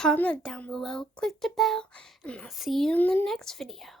comment down below, click the bell, and I'll see you in the next video.